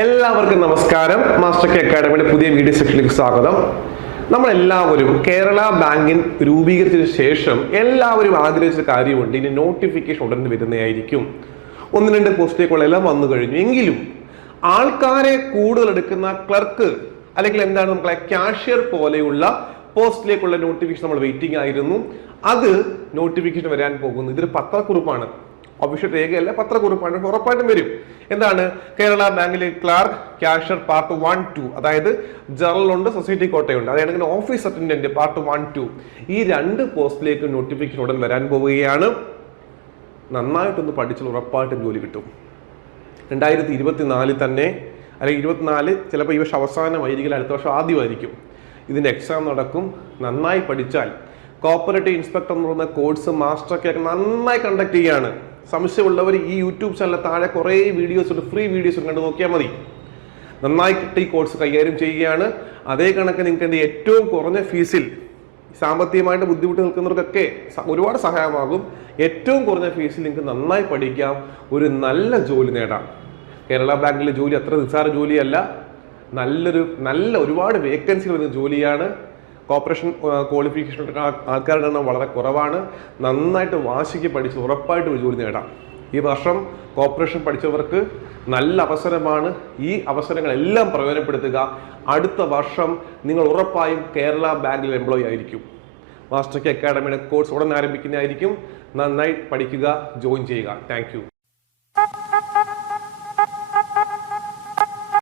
എല്ലാവർക്കും നമസ്കാരം. Master K അക്കാഡമിയുടെ പുതിയ വീഡിയോ സെക്ഷനിലേക്ക് സ്വാഗതം. നമ്മളെല്ലാവരും കേരള ബാങ്കിൻ രൂപീകരിച്ചതിന് ശേഷം എല്ലാവരും ആഗ്രഹിച്ച കാര്യമുണ്ട്. ഇനി നോട്ടിഫിക്കേഷൻ ഉടൻ വരുന്നതായിരിക്കും. ഒന്ന് രണ്ട് പോസ്റ്റിലേക്കുള്ള എല്ലാം വന്നു കഴിഞ്ഞു. എങ്കിലും ആൾക്കാരെ കൂടുതൽ എടുക്കുന്ന ക്ലർക്ക് അല്ലെങ്കിൽ എന്താണ് നമ്മളെ ക്യാഷ്യർ പോലെയുള്ള പോസ്റ്റിലേക്കുള്ള നോട്ടിഫിക്കേഷൻ നമ്മൾ വെയിറ്റിംഗ് ആയിരുന്നു. അത് നോട്ടിഫിക്കേഷൻ വരാൻ പോകുന്നു. ഇതൊരു പത്രക്കുറിപ്പാണ്. ഒഫീഷ്യൽ രേഖയല്ല പത്രക്കുറിപ്പാണ് ഉറപ്പായിട്ടും വരും. എന്താണ്? കേരള ബാങ്കിലെ clerk cashier part one two. അതായത് ജനറലുണ്ട് സൊസൈറ്റി കോട്ടയുണ്ട്. അതായത് office attendant part one two. ഈ രണ്ട് പോസ്റ്റിലേക്ക് നോട്ടിഫിക്കേഷൻ ഉടൻ വരാൻ പോവുകയാണ്. നന്നായിട്ടൊന്ന് പഠിച്ചാൽ ഉറപ്പായിട്ടും ജോലി കിട്ടും. രണ്ടായിരത്തി ഇരുപത്തിനാലിൽ തന്നെ അല്ലെങ്കിൽ ഇരുപത്തിനാല് ചിലപ്പോൾ ഈ വർഷം അവസാനമായിരിക്കില്ല അടുത്ത വർഷം ആദ്യമായിരിക്കും. ഇതിന്റെ എക്സാം നടക്കും. നന്നായി പഠിച്ചാൽ കോപ്പറേറ്റീവ് ഇൻസ്പെക്ടർ എന്ന് പറയുന്ന കോഴ്സ് മാസ്റ്ററൊക്കെ നന്നായി കണ്ടക്ട് ചെയ്യാണ്. സംശയമുള്ളവർ ഈ യൂട്യൂബ് ചാനലിൽ താഴെ കുറേ വീഡിയോസ് ഉണ്ട്. ഫ്രീ വീഡിയോസ് കണ്ടു നോക്കിയാൽ മതി. നന്നായിട്ട് ഈ കോഴ്സ് കൈകാര്യം ചെയ്യുകയാണ്. അതേ കണക്ക് നിങ്ങൾക്ക് എന്റെ ഏറ്റവും കുറഞ്ഞ ഫീസിൽ സാമ്പത്തികമായിട്ട് ബുദ്ധിമുട്ട് നിൽക്കുന്നവർക്കൊക്കെ ഒരുപാട് സഹായമാകും. ഏറ്റവും കുറഞ്ഞ ഫീസിൽ നിങ്ങൾക്ക് നന്നായി പഠിക്കാം. ഒരു നല്ല ജോലി നേടാം. കേരള ബാങ്കിലെ ജോലി അത്ര നിസ്സാര ജോലിയല്ല. നല്ലൊരു നല്ല ഒരുപാട് വേക്കൻസികൾ വരുന്ന ജോലിയാണ്. കോർപ്പറേഷൻ ക്വാളിഫിക്കേഷൻ ആൾക്കാരുടെ എണ്ണം വളരെ കുറവാണ്. നന്നായിട്ട് വാശിക്ക് പഠിച്ച് ഉറപ്പായിട്ട് ജോലി നേടാം. ഈ വർഷം കോപ്പറേഷൻ പഠിച്ചവർക്ക് നല്ല അവസരമാണ്. ഈ അവസരങ്ങളെല്ലാം പ്രയോജനപ്പെടുത്തുക. അടുത്ത വർഷം നിങ്ങൾ ഉറപ്പായും കേരള ബാങ്കിൽ എംപ്ലോയി ആയിരിക്കും. മാസ്റ്റർ കെ അക്കാഡമിയുടെ കോഴ്സ് ഉടൻ ആരംഭിക്കുന്നതായിരിക്കും. നന്നായി പഠിക്കുക ജോയിൻ ചെയ്യുക. താങ്ക്